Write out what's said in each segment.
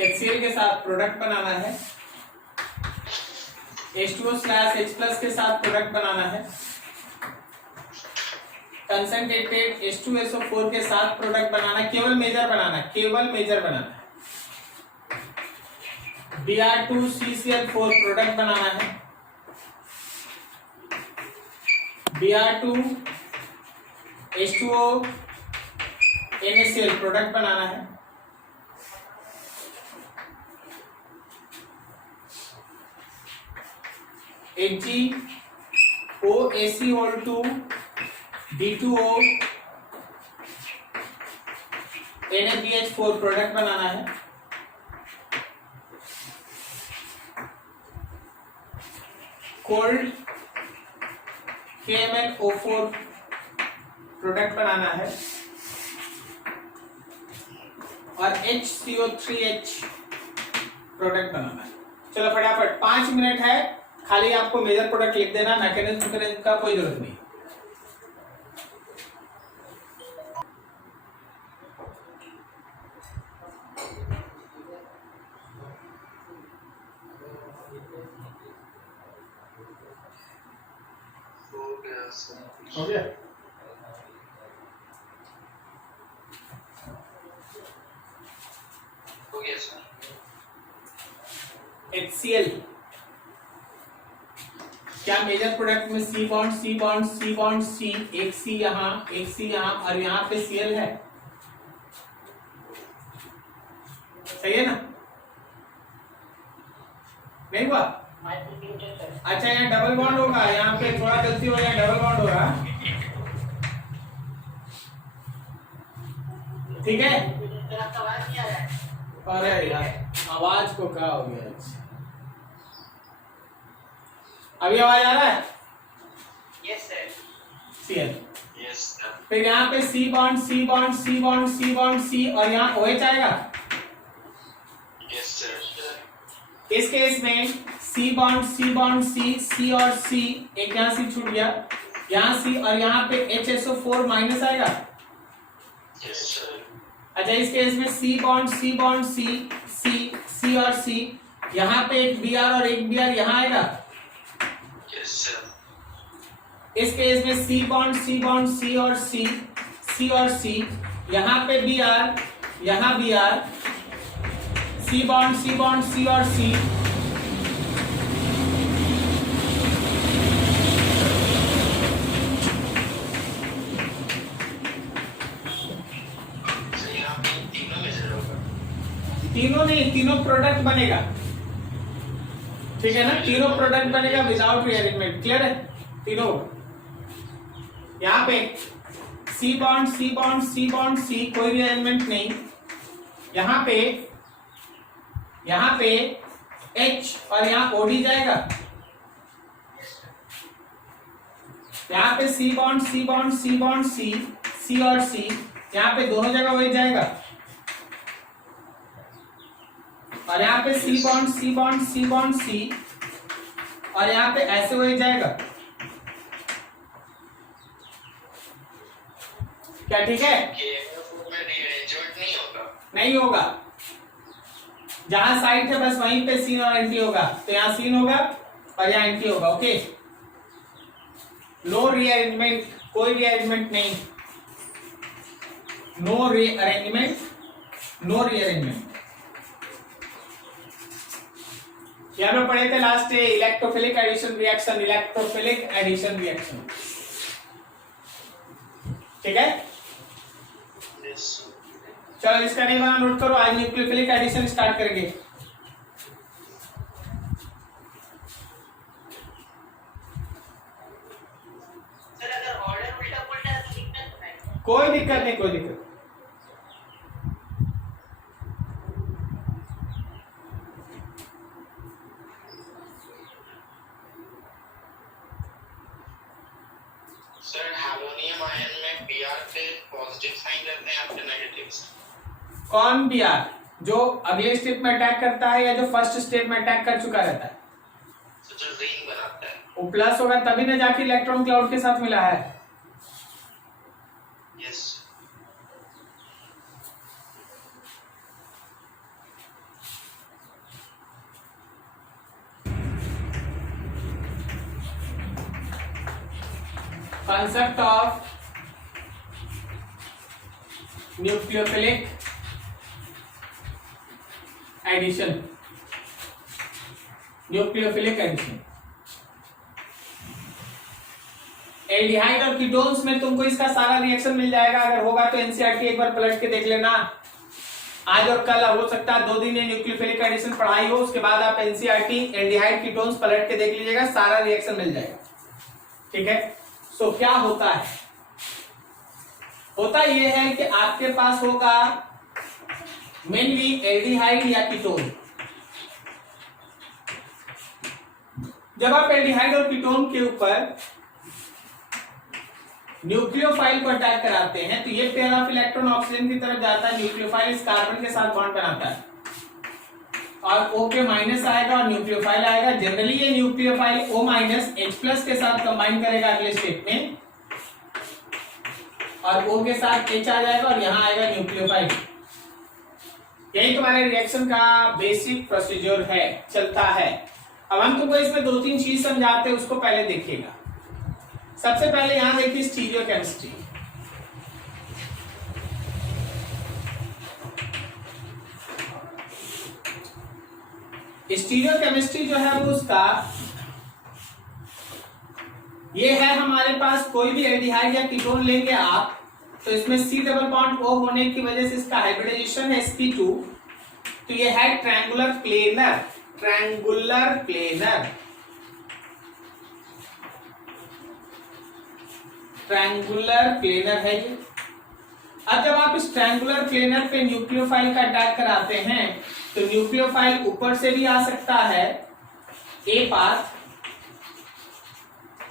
HCl के साथ product बनाना है, H2O/H+ के साथ प्रोडक्ट बनाना है, कंसंट्रेटेड H2SO4 के साथ प्रोडक्ट बनाना है, केवल मेजर बनाना है, केवल मेजर बनाना है। Br2CCl4 प्रोडक्ट बनाना है, Br2 H2O NaCl प्रोडक्ट बनाना है, HgOAcol2 B2O NaBH4 प्रोडक्ट बनाना है, कोल्ड KMnO4 प्रोडक्ट बनाना है और HCO3H प्रोडक्ट बनाना है। चलो फटाफट 5 मिनट है, खाली आपको मेजर प्रोडक्ट लिख देना, मैकेनिज्म का कोई जरूरत नहीं। हो गया? हो गया सर। HCl क्या मेजर प्रोडक्ट में C bond C bond C bond C, एक C यहाँ, एक C यहाँ और यहाँ पे Cl है, सही है ना? नहीं हुआ? अच्छा यहाँ डबल बॉन्ड होगा, यहाँ पे थोड़ा गलती हो गया, डबल बॉन्ड होगा, ठीक है? अरे यार आवाज को क्या हो गया? अभी आवाज आ रहा है? Yes sir. Cl yes sir. फिर यहाँ पे C bond C bond C bond C bond C और यहाँ OH आएगा। Yes sir. इस केस में C bond C bond C C और C, एक यहाँ C छूट गया, यहाँ C और यहाँ पे HSO4 माइनस आएगा। Yes sir. अच्छा इस केस में C bond C bond C C C और C, यहाँ पे एक Br और एक Br यहाँ आएगा। Yes sir. इस केस में C bond C bond C और C C और C, यहाँ पे Br यहाँ Br, C bond C bond C और C, तीनों नहीं, तीनों प्रोडक्ट बनेगा, ठीक है ना? तीनों प्रोडक्ट बनेगा विदाउट रीअरेंजमेंट, क्लियर है? तीनों यहाँ पे C bond C bond C bond C, कोई रीअरेंजमेंट नहीं, यहाँ पे H और यहाँ OD जाएगा, यहाँ पे C bond C bond C bond C C और C, यहाँ पे दोनों जगह OH जाएगा और यहाँ पे C bond C bond C bond C और यहाँ पे ऐसे OH जाएगा। क्या ठीक है? नहीं होगा। नहीं होगा, जहां साइट है बस वहीं पे सीन और एंटी होगा, तो यहाँ सीन होगा और यहाँ एंटी होगा। ओके, नो रीअरेंजमेंट, कोई रीअरेंजमेंट नहीं, नो रीअरेंजमेंट, नो रीअरेंजमेंट। यहाँ पे पढ़े थे last electrophilic addition reaction, electrophilic addition reaction, ठीक है? चलो इसका नहीं बना, नोट करो, आज न्यूक्लियोफिलिक एडिशन स्टार्ट करेंगे। सर अगर ऑर्डर उल्टा पुल्टा है तो दिक्कत नहीं। कोई दिक्कत नहीं, कोई दिक्कत। सर हाइड्रोनियम आयन में Br पे पॉजिटिव साइन रहते हैं, आपके नेगेटिव। कौन Br? जो अगले स्टेप में अटैक करता है या जो फर्स्ट स्टेप में अटैक कर चुका रहता है? तो जो रिंग बनाता है वो प्लस होगा तभी ना जाके इलेक्ट्रॉन क्लाउड के साथ मिला है। Yes. concept of nucleophilic addition. nucleophilic addition. Aldehyde और कीटोन्स में तुमको इसका सारा रिएक्शन मिल जाएगा, अगर होगा तो एनसीईआरटी एक बार पलट के देख लेना। आज और कल हो सकता है 2 दिन ये न्यूक्लियोफिलिक एडिशन पढ़ाई हो, उसके बाद आप एनसीईआरटी एल्डिहाइड कीटोन्स पलट के देख लीजिएगा, सारा रिएक्शन मिल जाएगा। ठीक है। सो क्या होता है, होता यह है कि आपके पास होगा मेनली एल्डिहाइड या कीटोन। जब आप एल्डिहाइड और कीटोन के ऊपर न्यूक्लियोफाइल को अटैक कराते हैं तो ये पेयर ऑफ इलेक्ट्रॉन ऑक्सीजन की तरफ जाता है, न्यूक्लियोफाइल इस कार्बन के साथ बॉन्ड बनाता है और O के माइनस आएगा और न्यूक्लियोफाइल आएगा। जनरली ये न्यूक्लियोफाइल O माइनस H+ के साथ कंबाइन करेगा अगले स्टेप में और O के साथ H आ जाएगा और यहाँ आएगा न्यूक्लियोफाइल। यही तुम्हारे रिएक्शन का बेसिक प्रोसीजर है, चलता है। अब हम तुमको इसमें 2-3 चीज समझाते हैं, उसको पहले देखिएगा। सबसे पहले यहां देखिए स्टीरियोकेमिस्ट्री। स्टीरियोकेमिस्ट्री जो है वो उसका ये है, हमारे पास कोई भी एल्डिहाइड या कीटोन लेंगे आप तो इसमें C डबल बॉन्ड O होने की वजह से इसका हाइब्रिडाइजेशन है sp2, तो ये है triangular planar. Triangular planar, triangular planar है ये। अब जब आप इस ट्रायंगुलर प्लेनर पे न्यूक्लियोफाइल का अटैक कराते हैं तो न्यूक्लियोफाइल ऊपर से भी आ सकता है A पाथ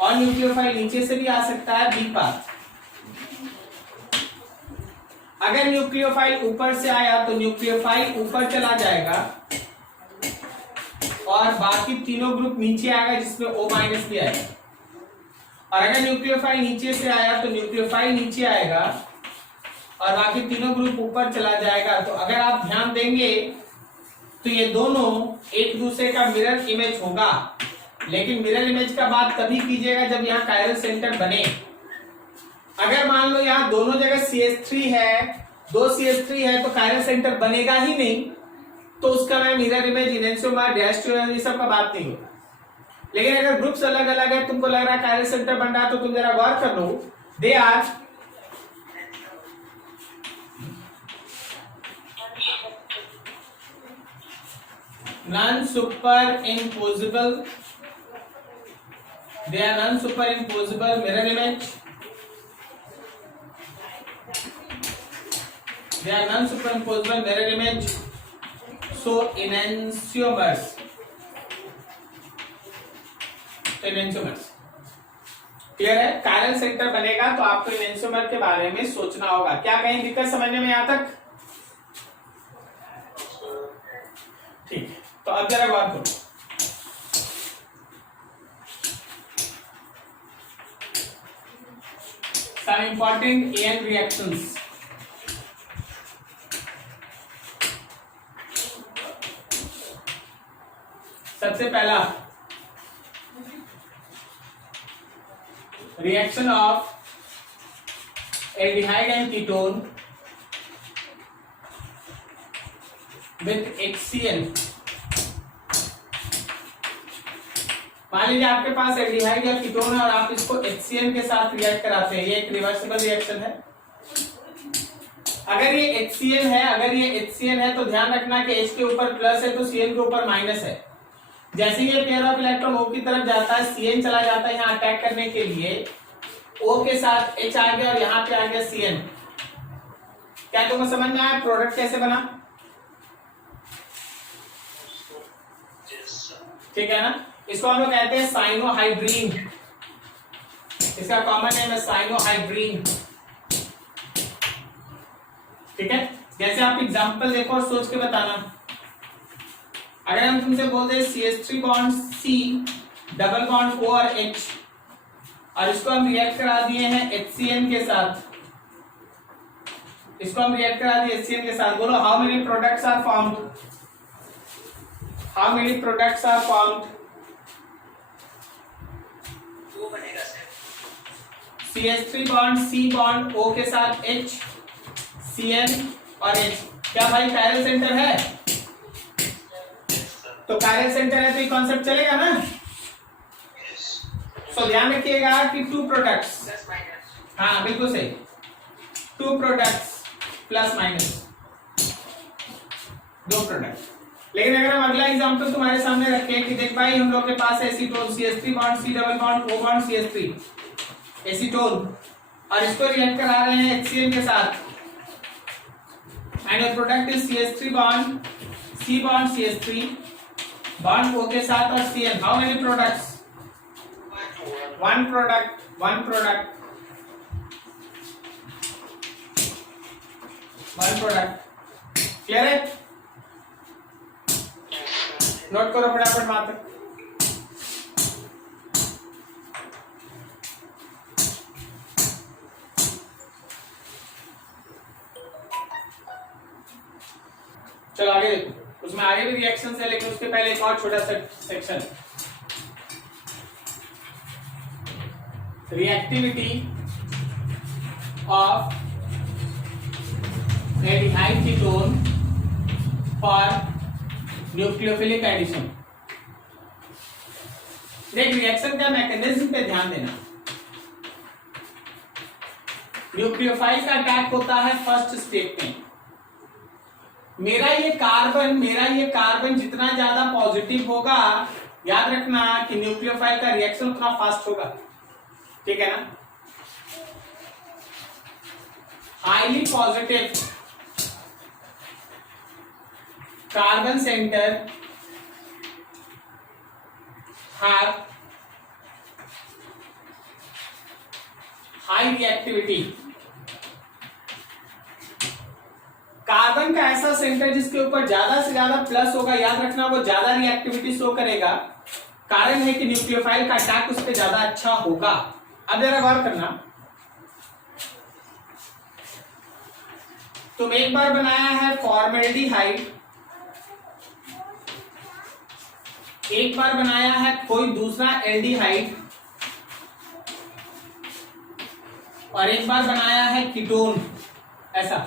और न्यूक्लियोफाइल नीचे से भी आ सकता है B पाथ। अगर न्यूक्लियोफाइल ऊपर से आया तो न्यूक्लियोफाइल ऊपर चला जाएगा और बाकी तीनों ग्रुप नीचे आएगा जिसमें O माइनस भी आएगा। और अगर न्यूक्लियोफाइल नीचे से आया तो न्यूक्लियोफाइल नीचे आएगा और बाकी तीनों ग्रुप ऊपर चला जाएगा। तो अगर आप ध्यान देंगे तो ये दोनों एक दूसरे का मिरर इमेज होगा, लेकिन मिरर इमेज का बात तभी कीजिएगा जब यहाँ कायरल सेंटर बने। अगर मान लो यहाँ दोनों जगह CH3 है, 2 CH3 है तो कायरल सेंटर बनेगा ही नहीं, तो उसका मैं मिरर इमेज इनेंशियोमर डायस्ट्रोमर ये सब का बात नहीं होगा। लेकिन अगर ग्रुप्स अलग अलग है, तुमको लग रहा है कायरल सेंटर बन रहा है, तो तुम जरा गौर कर लो, they are non superimposable, they are non superimposable mirror image, they are non superimposable mirror image, so enantiomers, clear है। कायरल सेंटर बनेगा तो आपको इनेंशियोमर के बारे में सोचना होगा। क्या कहीं दिक्कत समझने में यहां तक? ठीक है, तो अब जरा गौर करो। Some important AN reactions. सबसे पहला reaction of aldehyde and ketone with HCl। मान लीजिए आपके पास एल्डिहाइड या कीटोन है और आप इसको HCl के साथ रिएक्ट कराते हैं, ये एक रिवर्सिबल रिएक्शन है। अगर ये HCl है तो ध्यान रखना कि H के ऊपर प्लस है तो Cl के ऊपर माइनस है। जैसे ये पेयर ऑफ इलेक्ट्रॉन O की तरफ जाता है, Cn चला जाता है यहाँ अटैक करने के लिए, O के साथ H आ गया और यहाँ पे आ गया Cn। क्या तुमको समझ में आया प्रोडक्ट कैसे बना? ठीक है ना। इसको हम लोग कहते हैं साइनोहाइड्रीन, इसका कॉमन नेम है साइनोहाइड्रीन। ठीक है। जैसे आप एग्जांपल देखो और सोच के बताना। अगर हम तुमसे बोलते CH3 bond C double bond O और H और इसको हम रिएक्ट करा दिए हैं HCN के साथ, इसको हम रिएक्ट करा दिए HCN के साथ, बोलो how many products are formed? How many products are formed? 2 बनेगा CH3 bond C bond O के साथ H, Cn और H। क्या भाई कायरल सेंटर है? तो कायरल सेंटर है तो ये कॉन्सेप्ट चलेगा ना। सो ध्यान रखिएगा कि टू प्रोडक्ट्स, हाँ बिल्कुल सही, टू प्रोडक्ट्स प्लस माइनस, दो प्रोडक्ट। लेकिन अगर हम अगला एग्जांपल तुम्हारे सामने रखें कि देख भाई हम लोग के पास acetone CH3 bond C double bond O bond CH3 acetone, और इसको रिएक्ट करा रहे हैं HCl के साथ, and your product is CH3 bond C bond CH3 bond O के साथ और Cl। How many products? One product, one product, one product. Clear है? नोट करो फटाफट वहां तक। चलो आगे देखो, उसमें आगे भी रिएक्शन है, लेकिन उसके पहले एक और छोटा सा section, reactivity of aldehyde ketone for nucleophilic addition. देख रिएक्शन का मैकेनिज्म पे ध्यान देना। न्यूक्लियोफाइल का अटैक होता है फर्स्ट स्टेप में। मेरा ये कार्बन जितना ज्यादा पॉजिटिव होगा, याद रखना कि न्यूक्लियोफाइल का रिएक्शन उतना फास्ट होगा, ठीक है ना। Highly positive carbon centre have high reactivity। Carbon का ऐसा सेंटर जिसके ऊपर ज्यादा से ज्यादा प्लस होगा, याद रखना वो ज्यादा रिएक्टिविटी शो करेगा। कारण है कि न्यूक्लियोफाइल का अटैक उस पर ज्यादा अच्छा होगा। अब जरा गौर करना, तुम एक बार बनाया है फॉर्मेल्डिहाइड, एक बार बनाया है कोई दूसरा एल्डिहाइड, और एक बार बनाया है कीटोन। ऐसा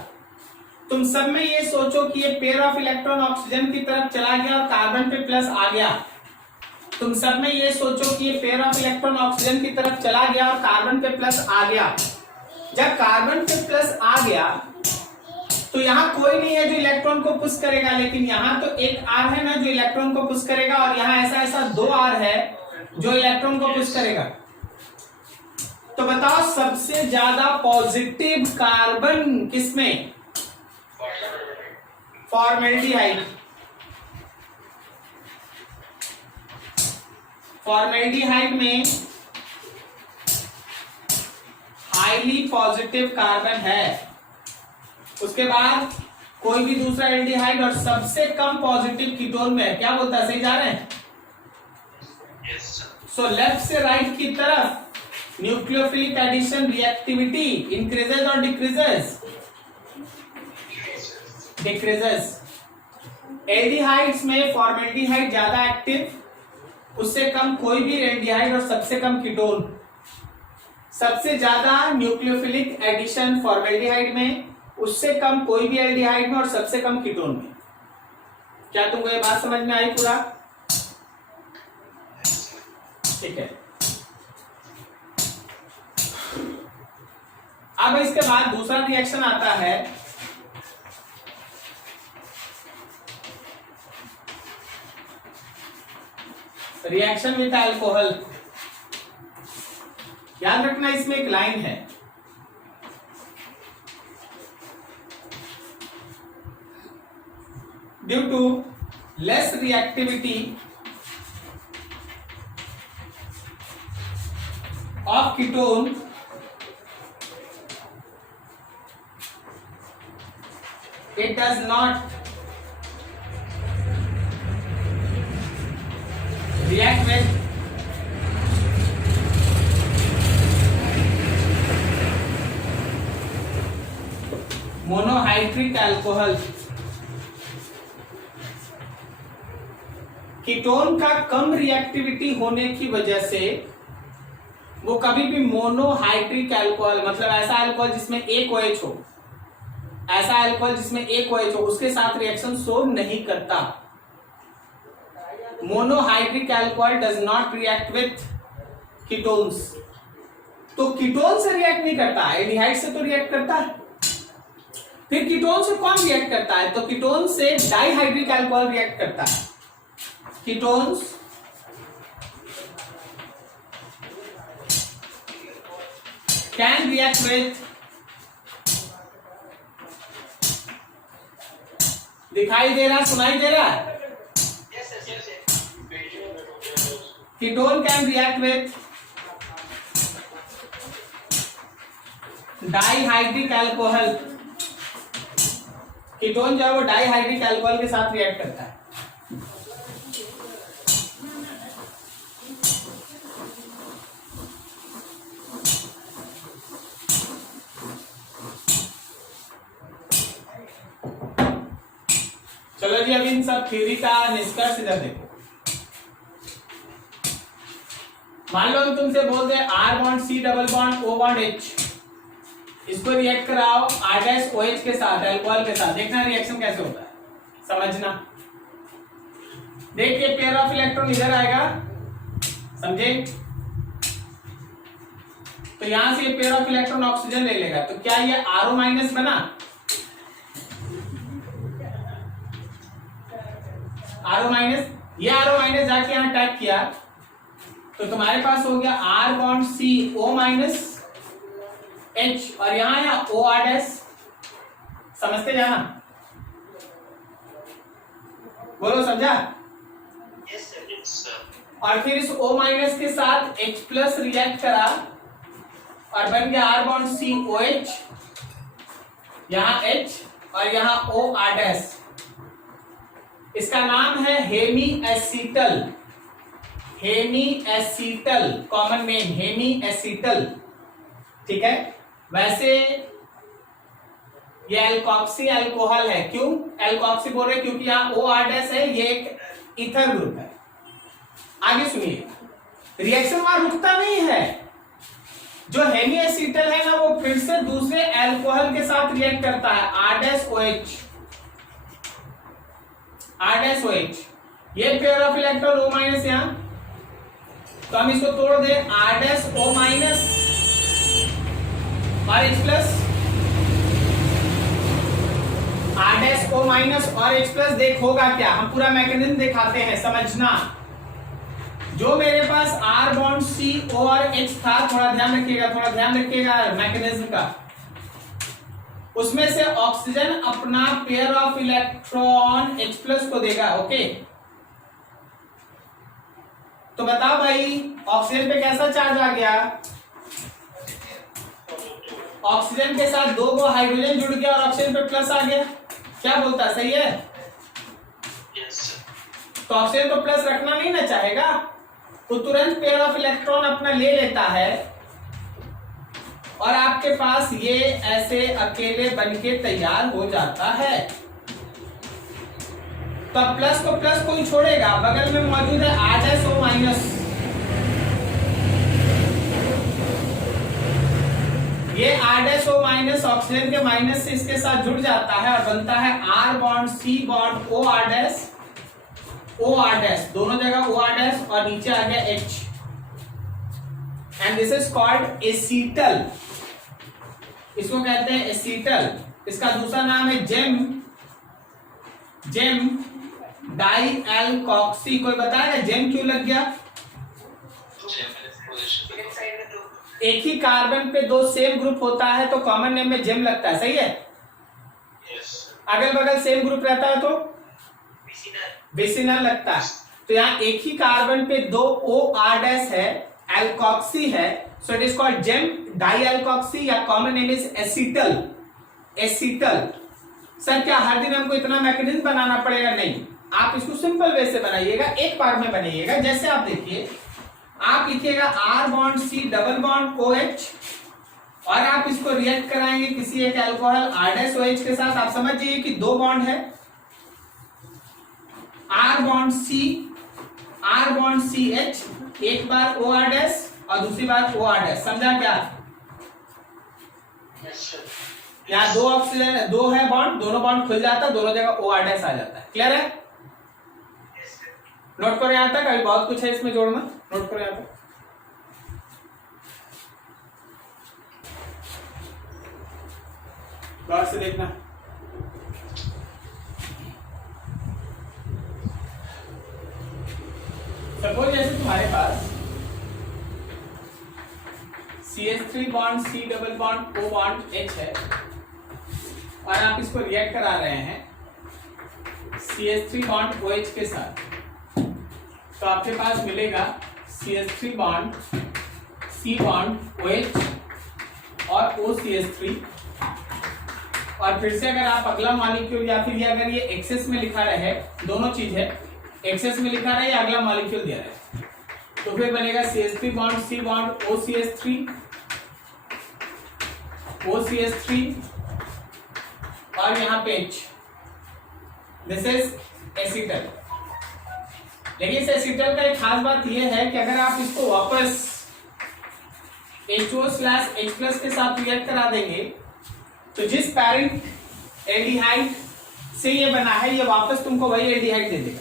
तुम सब में ये सोचो कि ये पेयर ऑफ इलेक्ट्रॉन ऑक्सीजन की तरफ चला गया और कार्बन पे प्लस आ गया। तुम सब में ये सोचो कि ये पेयर ऑफ इलेक्ट्रॉन ऑक्सीजन की तरफ चला गया और कार्बन पे प्लस आ गया। जब कार्बन पे प्लस आ गया तो यहाँ कोई नहीं है जो इलेक्ट्रॉन को पुश करेगा, लेकिन यहाँ तो एक आर है ना जो इलेक्ट्रॉन को पुश करेगा, और यहाँ ऐसा दो आर है जो इलेक्ट्रॉन को पुश करेगा। तो बताओ सबसे ज्यादा पॉजिटिव कार्बन किसमें? फॉर्मेल्डिहाइड। फॉर्मेल्डिहाइड में हाईली पॉजिटिव कार्बन है। उसके बाद कोई भी दूसरा एल्डिहाइड, और सबसे कम पॉजिटिव कीटोन में है। क्या बोलता है, सही जा रहे हैं? सो लेफ्ट से राइट की तरफ न्यूक्लियोफिलिक एडिशन रिएक्टिविटी इंक्रीजेस और डिक्रीजेस? डिक्रीजेस। एल्डिहाइड्स में फॉर्मेल्डिहाइड ज्यादा एक्टिव, उससे कम कोई भी एल्डिहाइड, और सबसे कम कीटोन। सबसे ज्यादा न्यूक्लियोफिलिक एडिशन फॉर्मेल्डिहाइड में, उससे कम कोई भी एल्डिहाइड में, और सबसे कम कीटोन में। क्या तुमको ये बात समझ में आई पूरा? ठीक है। अब इसके बाद दूसरा रिएक्शन आता है रिएक्शन विथ अल्कोहल। याद रखना इसमें एक लाइन है, due to less reactivity of ketone it does not react with monohydric alcohol। Ketone का कम रिएक्टिविटी होने की वजह से वो कभी भी मोनोहाइड्रिक अल्कोहल, मतलब ऐसा अल्कोहल जिसमें एक OH हो, ऐसा अल्कोहल जिसमें एक OH हो, उसके साथ रिएक्शन शो नहीं करता। Monohydric alcohol does not react with ketones. तो कीटोन से रिएक्ट नहीं करता, एल्डिहाइड से तो रिएक्ट करता है। फिर कीटोन से कौन रिएक्ट करता है? तो कीटोन से डाइहाइड्रिक अल्कोहल रिएक्ट करता है। कीटोन्स कैन रिएक्ट विथ, दिखाई दे रहा, सुनाई दे रहा है? Ketone can react with dihydric alcohol. Ketone जो है वो डाइहाइड्रिक अल्कोहल के साथ रिएक्ट करता है। चलो जी, अब इन सब थ्योरी का निष्कर्ष इधर देखो। मान लो हम तुमसे बोल दे R bond C double bond O bond H, इसको रिएक्ट कराओ R'OH के साथ, अल्कोहल के साथ, देखना रिएक्शन कैसे होता है, समझना। देखिए पेयर ऑफ इलेक्ट्रॉन इधर आएगा, समझे? तो यहां से ये पेयर ऑफ इलेक्ट्रॉन ऑक्सीजन ले लेगा, तो क्या ये RO माइनस बना? RO माइनस, ये RO माइनस जाके यहां अटैक किया तो तुम्हारे पास हो गया R bond C O minus H, और यहां या OR', समझते जाना, बोलो समझा? और फिर इस O माइनस के साथ H प्लस रिएक्ट करा और बन गया R बॉन्ड C OH, यहां H और यहां OR'। इसका नाम है hemiacetal, hemiacetal, common name hemiacetal, ठीक है। वैसे ये एल्कोक्सी अल्कोहल है। क्यों एल्कोक्सी बोल रहे? क्योंकि यहाँ OR' है, ये एक ईथर ग्रुप है। आगे सुनिए, रिएक्शन वहां रुकता नहीं है। जो हेमी एसीटल है ना, वो फिर से दूसरे अल्कोहल के साथ रिएक्ट करता है, R'OH, R'OH। ये pair of electron O minus यहां, तो हम इसको तोड़ दें, R'O माइनस और H प्लस, R'O माइनस और H प्लस। देख होगा क्या, हम पूरा मैकेनिज्म दिखाते हैं, समझना। जो मेरे पास R बॉन्ड C O और H था, थोड़ा ध्यान रखिएगा, थोड़ा ध्यान रखिएगा मैकेनिज्म का। उसमें से ऑक्सीजन अपना pair of electron H plus को देगा, ओके। तो बताओ भाई, ऑक्सीजन पे कैसा चार्ज आ गया? ऑक्सीजन के साथ दो को हाइड्रोजन जुड़ गया और ऑक्सीजन पे प्लस आ गया। क्या बोलता है, सही है? तो ऑक्सीजन को प्लस रखना नहीं ना चाहेगा, तो तुरंत पेयर ऑफ इलेक्ट्रॉन अपना ले लेता है और आपके पास ये ऐसे अकेले बनके तैयार हो जाता है। तो अब प्लस को प्लस कोई छोड़ेगा, बगल में मौजूद है R'O माइनस। ये R'O माइनस ऑक्सीजन के माइनस से इसके साथ जुड़ जाता है और बनता है R bond C bond OR', दोनों जगह OR' और नीचे आ गया H, and this is called acetal. इसको कहते हैं एसीटल। इसका दूसरा नाम है जेम डाई एल्कोक्सी। कोई बताएगा जेम क्यों लग गया? एक ही कार्बन पे दो सेम ग्रुप होता है तो कॉमन नेम में जेम लगता है, सही है? अगल बगल सेम ग्रुप रहता है तो विसिनल लगता है। तो यहाँ एक ही कार्बन पे दो OR' है, एल्कोक्सी है, so it is called gem di alkoxy, या common name is acetal. Acetal. Sir क्या हर दिन हमको इतना मैकेनिज्म बनाना पड़ेगा? नहीं, आप इसको सिंपल वे से बनाइएगा, एक बार में बनाइएगा। जैसे आप देखिए, आप लिखिएगा R bond C double bond OH और आप इसको रिएक्ट कराएंगे किसी एक अल्कोहल R'OH के साथ। आप समझ जाइए कि दो बॉन्ड है, R बॉन्ड CH, एक बार OR' और दूसरी बार OR-, समझा क्या? Yes sir. यहाँ दो ऑक्सीजन है, दो है बॉन्ड, दोनों बॉन्ड खुल जाता है, दोनों जगह OR- आ जाता है। क्लियर है? नोट करो यहाँ तक, अभी बहुत कुछ है इसमें जोड़ना, नोट करो यहाँ तक। गौर से देखना। सपोज जैसे तुम्हारे पास CH3 bond C double bond O bond H है और आप इसको रिएक्ट करा रहे हैं CH3 बॉन्ड OH के साथ, तो आपके पास मिलेगा CH3 bond C bond OH और OCH3। और फिर से अगर आप अगला मॉलिक्यूल या फिर ये अगर ये एक्सेस में लिखा रहे, दोनों चीज है, एक्सेस में लिखा रहे या अगला मॉलिक्यूल दिया रहे, तो फिर बनेगा CH3 bond C bond OCH3 और यहाँ पे H, दिस इज एसिटल। लेकिन इस एसिटल का एक खास बात यह है कि अगर आप इसको वापस H2O/H+ के साथ रिएक्ट करा देंगे तो जिस पैरेंट एल्डिहाइड से ये बना है, ये वापस तुमको वही एल्डिहाइड दे देगा,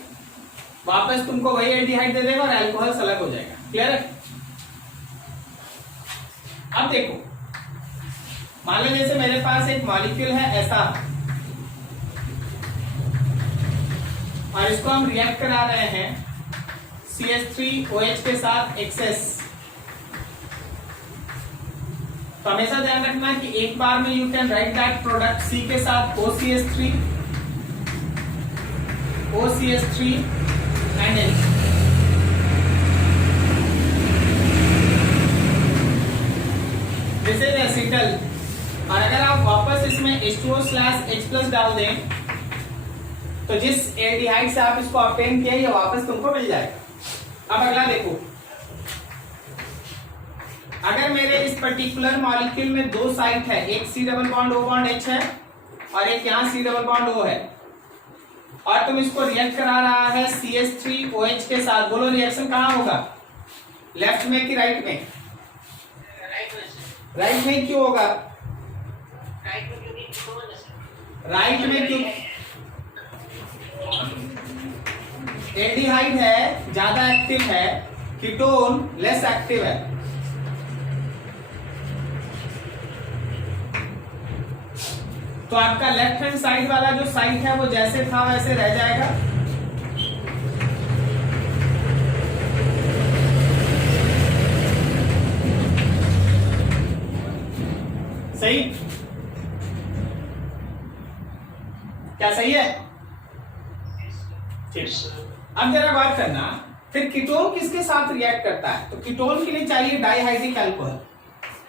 वापस तुमको वही एल्डिहाइड दे देगा और अल्कोहल अलग हो जाएगा। क्लियर है? अब देखो, मान लो जैसे मेरे पास एक मॉलिक्यूल है ऐसा और इसको हम रिएक्ट करा रहे हैं CH3OH के साथ एक्सेस, तो हमेशा ध्यान रखना कि एक बार में you can write that product C के साथ OCH3 and H। This is acetal. और अगर आप वापस इसमें H2O/H+ डाल दें तो जिस एल्डिहाइड से आप इसको ऑब्टेन किया, ये वापस तुमको मिल जाएगा। अब अगला देखो, अगर मेरे इस पर्टिकुलर मॉलिक्यूल में दो साइट है, एक C double bond O bond H है और एक यहाँ C डबल बॉन्ड O है, और तुम इसको रिएक्ट करा रहा है CH3OH के साथ, बोलो रिएक्शन कहाँ होगा? लेफ्ट में कि राइट में? राइट में क्यों होगा? राइट में क्यों? एल्डिहाइड है ज्यादा एक्टिव है, कीटोन लेस एक्टिव है। तो आपका लेफ्ट हैंड साइड वाला जो साइड है वो जैसे था वैसे रह जाएगा, सही? क्या सही है? ठीक। अब जरा बात करना, फिर कीटोन किसके साथ रिएक्ट करता है? तो कीटोन के लिए चाहिए डाइहाइड्रिक अल्कोहल।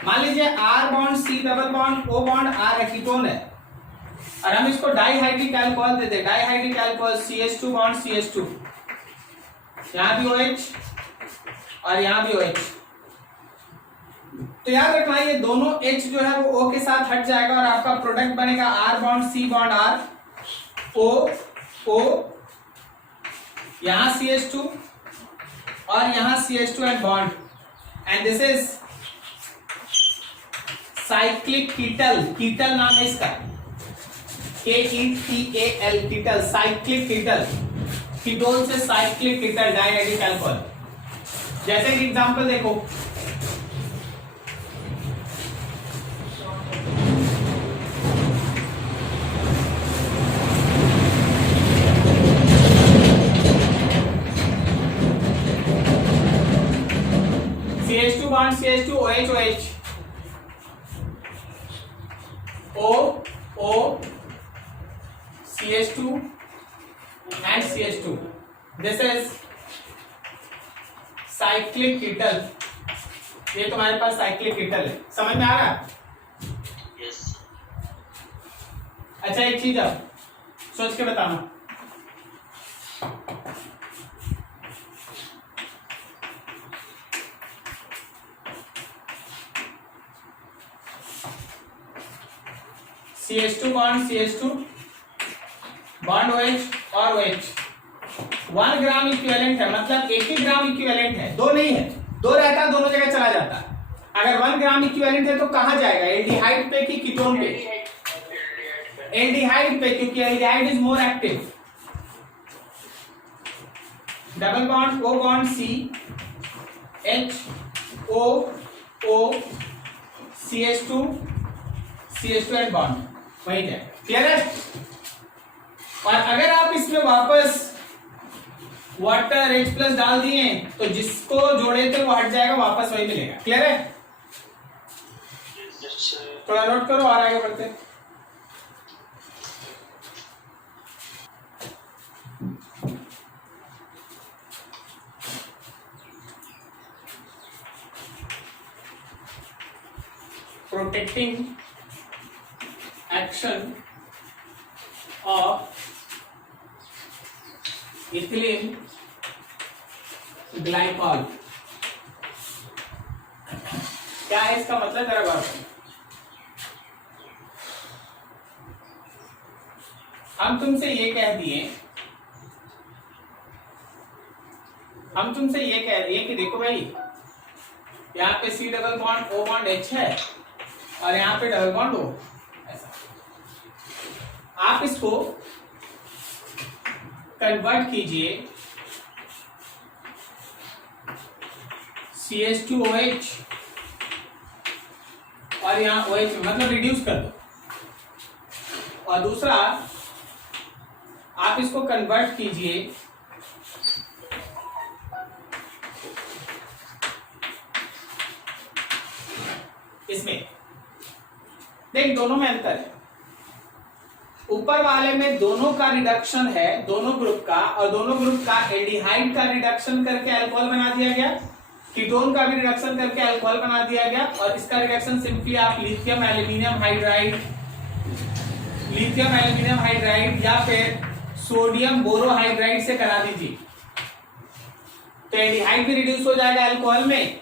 मान लीजिए R bond C double bond O bond R है, कीटोन है, और हम इसको डाइहाइड्रिक अल्कोहल दे दे, dihydric alcohol CH2 bond CH2, यहां भी OH और यहां भी OH। तो याद रखना ये दोनों H जो है वो O के साथ हट जाएगा और आपका प्रोडक्ट बनेगा R bond C bond R, O, यहां CH2 और यहां CH2 and bond, and this is cyclic ketal. Ketal नाम है इसका, KETAL, ketal, cyclic ketal. Ketone से साइक्लिक कीटल डाइहाइड्रिक अल्कोहल। जैसे कि एग्जांपल देखो, CH2 bond CH2 OH OH, O CH2 and CH2, this is cyclic ketal. ये तुम्हारे पास cyclic कीटल है, समझ में आ रहा है? यस। अच्छा एक चीज अब सोच के बताना, CH2 bond CH2 bond OH और OH 1 ग्राम इक्विवेलेंट है, मतलब 80 ग्राम इक्विवेलेंट है, दो नहीं है, दो रहता दोनों जगह चला जाता। अगर 1 ग्राम इक्विवेलेंट है तो कहां जाएगा, एल्डिहाइड पे कि कीटोन पे? एल्डिहाइड पे, क्योंकि aldehyde is more active. Double bond O bond C H O O CH2 and bond वही जाएगा। क्लियर है? और अगर आप इसमें वापस वाटर H+ डाल दिए तो जिसको जोड़े थे वो हट जाएगा, वापस वही मिलेगा। क्लियर है? थोड़ा नोट करो और आगे बढ़ते हैं। Protecting action of ethylene glycol. क्या है इसका मतलब, जरा गौर करो। हम तुमसे ये कह दिए कि देखो भाई, यहाँ पे C double bond O bond H है और यहाँ पे डबल बॉन्ड O, ऐसा। आप इसको कन्वर्ट कीजिए CH2OH और यहाँ OH, मतलब रिड्यूस कर दो। और दूसरा आप इसको कन्वर्ट कीजिए इसमें। देख, दोनों में अंतर है। ऊपर वाले में दोनों का रिडक्शन है, दोनों ग्रुप का, और दोनों ग्रुप का एल्डिहाइड का रिडक्शन करके अल्कोहल बना दिया गया, कीटोन का भी रिडक्शन करके अल्कोहल बना दिया गया। और इसका रिडक्शन सिंपली आप लिथियम एल्यूमिनियम हाइड्राइड या फिर सोडियम बोरोहाइड्राइड से करा दीजिए, तो एल्डिहाइड भी रिड्यूस हो जाएगा अल्कोहल में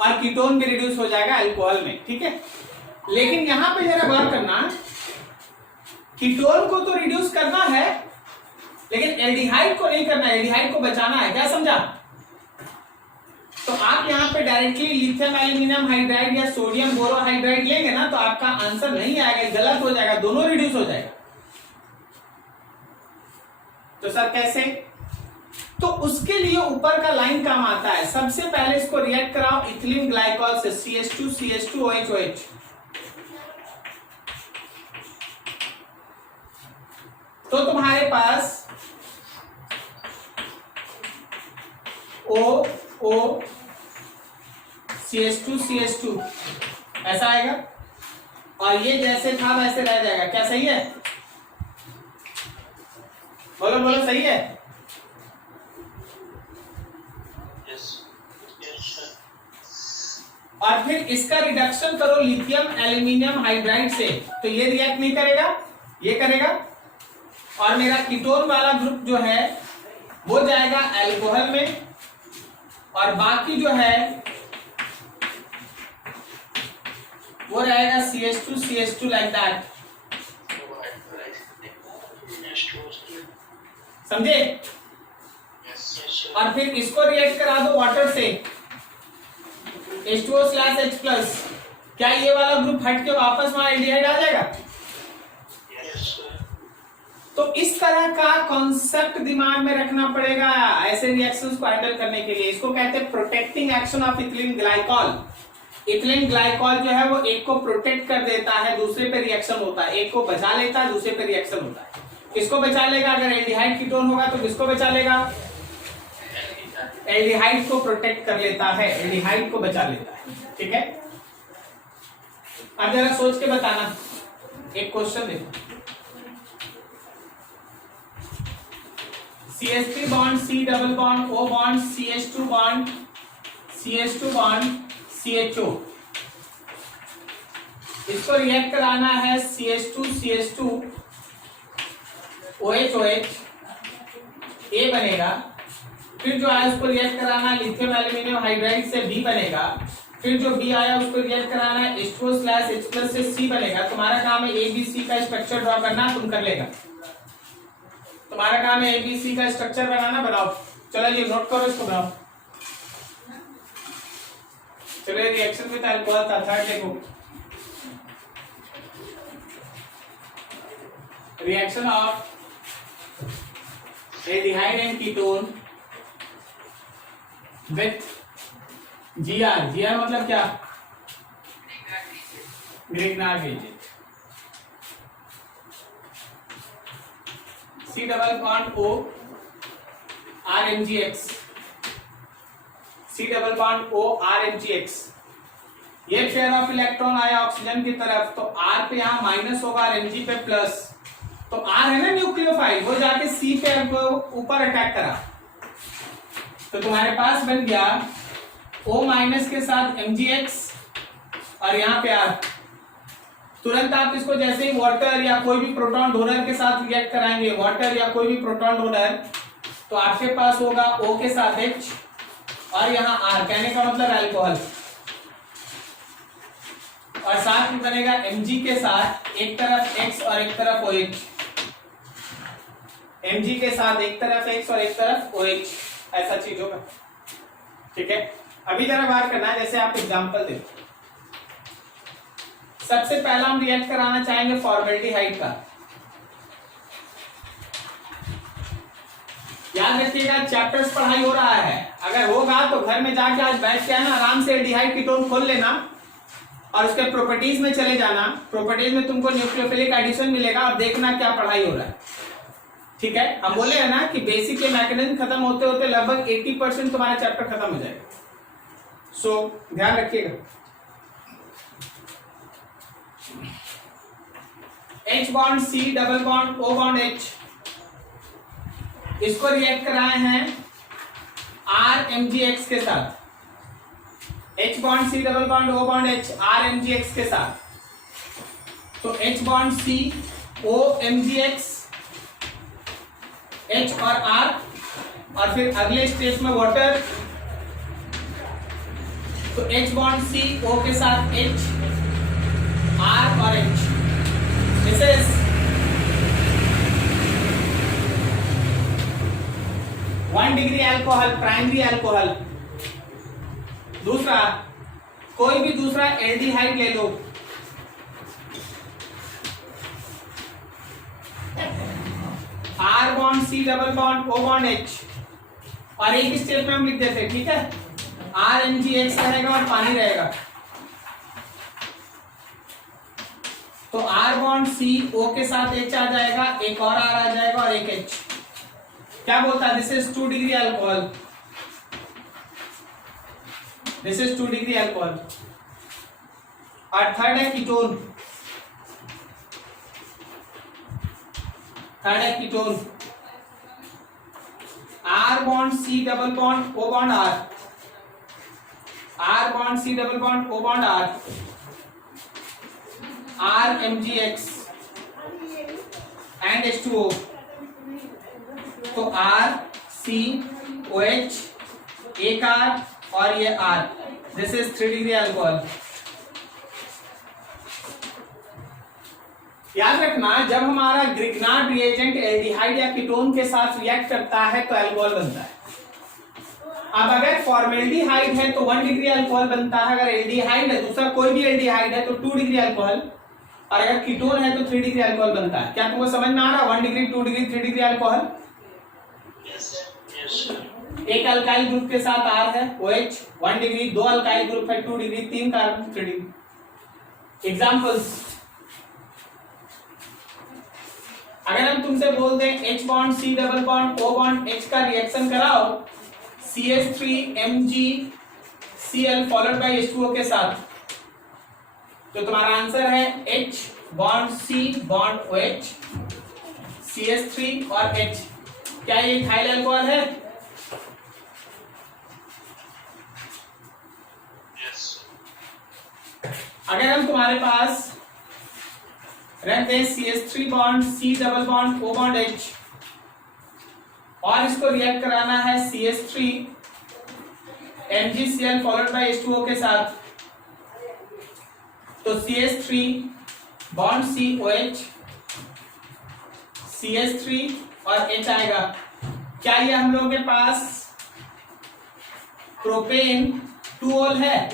और कीटोन भी रिड्यूस हो जाएगा अल्कोहल में। ठीक है, लेकिन यहां पे जरा गौर करना, कीटोन को तो रिड्यूस करना है लेकिन एल्डिहाइड को नहीं करना है, एल्डिहाइड को बचाना है। क्या समझा? तो आप यहाँ पे डायरेक्टली लिथियम एल्यूमिनियम हाइड्राइड या सोडियम बोरोहाइड्राइड लेंगे ना तो आपका आंसर नहीं आएगा, गलत हो जाएगा, दोनों रिड्यूस हो जाएगा। तो सर कैसे? तो उसके लिए ऊपर का लाइन काम आता है। सबसे पहले इसको रिएक्ट कराओ इथिलीन ग्लाइकॉल से, CH2OH। तो तुम्हारे पास O CH2 ऐसा आएगा और ये जैसे था वैसे रह जाएगा। क्या सही है? बोलो बोलो, सही है? और फिर इसका रिडक्शन करो लिथियम एल्यूमिनियम हाइड्राइड से, तो ये रिएक्ट नहीं करेगा, ये करेगा। और मेरा कीटोन वाला ग्रुप जो है वो जाएगा अल्कोहल में और बाकी जो है वो रहेगा CH2 लाइक दैट। समझे? और फिर इसको रिएक्ट करा दो वाटर से, H2O/H+। क्या ये वाला ग्रुप हट के वापस वहां एल्डिहाइड आ जाएगा? तो इस तरह का कॉन्सेप्ट दिमाग में रखना पड़ेगा ऐसे रिएक्शंस को हैंडल करने के लिए। इसको कहते हैं protecting action of ethylene glycol. Ethylene glycol जो है वो एक को प्रोटेक्ट कर देता है, दूसरे पे रिएक्शन होता है, एक को बचा लेता है, दूसरे पे रिएक्शन होता है। किसको बचा लेगा? अगर एल्डिहाइड कीटोन होगा तो किसको बचा लेगा? एल्डिहाइड को प्रोटेक्ट कर लेता है, एल्डिहाइड को बचा लेता है। ठीक है, अब जरा सोच के बताना। एक क्वेश्चन देखो, CH3 bond C double bond O bond CH2 bond CHO, इसको रिएक्ट कराना है CH2 OH A बनेगा। फिर जो आया उसको रिएक्ट कराना है लिथियम एल्यूमिनियम हाइड्राइड से B बनेगा। फिर जो B आया उसको रिएक्ट कराना है H2O/H+ से C बनेगा। तुम्हारा काम है ABC का स्ट्रक्चर ड्रॉ करना, तुम कर लेगा। तुम्हारा काम है ABC का स्ट्रक्चर बनाना, बनाओ। चलो ये नोट करो, इसको बनाओ। चलो रिएक्शन विद अल्कोहल का थर्ड देखो, reaction of aldehyde and ketone with GR. GR मतलब क्या? Grignard agent. C double bond O RMgX, C double bond O RMgX। ये पेयर ऑफ इलेक्ट्रॉन आया ऑक्सीजन की तरफ, तो R पे यहाँ माइनस होगा और Mg पे प्लस। तो R है ना न्यूक्लियोफाइल, वो जाके C पे ऊपर अटैक करा, तो तुम्हारे पास बन गया O माइनस के साथ Mgx और यहाँ पे R। तुरंत आप इसको जैसे ही वाटर या कोई भी प्रोटॉन डोनर के साथ रिएक्ट कराएंगे, वाटर या कोई भी प्रोटॉन डोनर, तो आपके पास होगा O के साथ H और यहाँ R, कहने का मतलब अल्कोहल, और साथ में बनेगा Mg के साथ एक तरफ X और एक तरफ OH, Mg के साथ एक तरफ X और एक तरफ OH, ऐसा चीज होगा। ठीक है, अभी जरा बात करना है, जैसे आप एग्जांपल देखो। सबसे पहला हम रिएक्ट कराना चाहेंगे फॉर्मेल्डिहाइड का। याद रखिएगा चैप्टर्स पढ़ाई हो रहा है, अगर होगा तो घर में जाके आज बैठ के ना आराम से एल्डिहाइड कीटोन खोल लेना और उसके प्रॉपर्टीज में चले जाना। प्रॉपर्टीज में तुमको न्यूक्लियोफिलिक एडिशन मिलेगा और देखना क्या पढ़ाई हो रहा है। ठीक है, हम बोले है ना कि बेसिक के मैकेनिज्म खत्म होते होते लगभग 80% तुम्हारा चैप्टर खत्म हो जाएगा। सो ध्यान रखिएगा। H bond C double bond O bond H, इसको रिएक्ट कराए हैं RMgX के साथ। H bond C double bond O bond H RMgX के साथ, तो H bond C O MgX H और R, और फिर अगले स्टेज में वाटर, तो H बॉन्ड C O के साथ H R और H। This is 1 degree alcohol, primary alcohol. दूसरा, कोई भी दूसरा एल्डिहाइड ले लो, R bond C double bond O bond H, और एक स्टेप में हम लिख देते, ठीक है, RMgX रहेगा और पानी रहेगा, तो R बॉन्ड C O के साथ H आ जाएगा, एक और R आ जाएगा और एक H। क्या बोलता है? This is 2 degree alcohol, this is 2 degree alcohol. और थर्ड है कीटोन, थर्ड है ketone, R bond C double bond O bond R, R bond C double bond O bond R, RMgX and H2O, तो R C OH एक R और ये R, this is 3 degree alcohol. याद रखना, जब हमारा Grignard reagent aldehyde या ketone के साथ रिएक्ट करता है तो अल्कोहल बनता है। अब अगर फॉर्मेल्डिहाइड है तो 1 डिग्री अल्कोहल बनता है, अगर एल्डिहाइड है, दूसरा कोई भी एल्डिहाइड है तो 2 डिग्री अल्कोहल, और अगर कीटोन है तो 3 डिग्री अल्कोहल बनता है। क्या तुमको समझ में आ रहा है? 1 डिग्री 2 डिग्री 3 डिग्री अल्कोहल। एक अल्काइल ग्रुप के साथ R है OH 1 डिग्री, 2 अल्काइल ग्रुप है 2 डिग्री, 3 कार्बन 3 डिग्री। एग्जांपल्स, अगर हम तुमसे बोल दें H bond C double bond O bond H का रिएक्शन कराओ CH3MgCl फॉलोड बाय H2O के साथ, तो तुम्हारा आंसर है H bond C bond OH CH3 और H। क्या ये इथाइल अल्कोहल है? अगर हम तुम्हारे पास रखते हैं CH3 bond C double bond O bond H और इसको रिएक्ट कराना है CH3 MgCl followed by H2O के साथ, तो CH3 बॉन्ड COH CH3 और H आएगा। क्या ये हम लोगों के पास प्रोपेन 2 ओल है?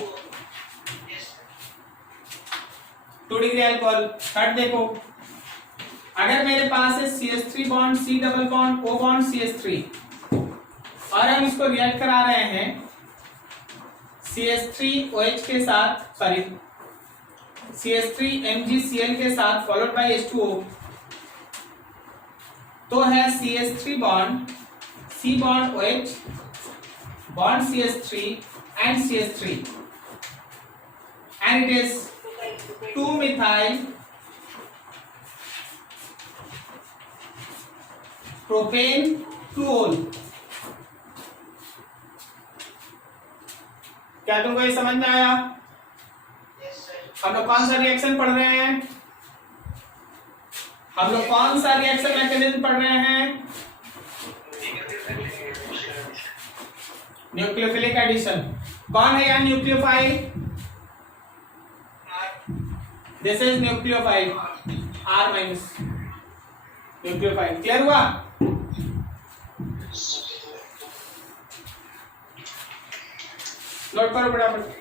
2 डिग्री अल्कोहल। थर्ड देखो, अगर मेरे पास है CH3 bond C double bond O bond CH3 और हम इसको रिएक्ट करा रहे हैं CH3OH के साथ, सॉरी CH3MgCl के साथ फॉलोड बाय H2O, तो है CH3 bond C bond OH bond CH3 and CH3 and it is 2-methyl propane toll. क्या तुमको ये समझ में आया? हम लोग कौन सा रिएक्शन पढ़ रहे हैं? हम लोग कौन सा रिएक्शन मैकेनिज्म पढ़ रहे हैं? Nucleophilic addition. कौन है यहाँ nucleophile? This is nucleophile, R minus nucleophile. Clear हुआ? नोट करो फटाफट।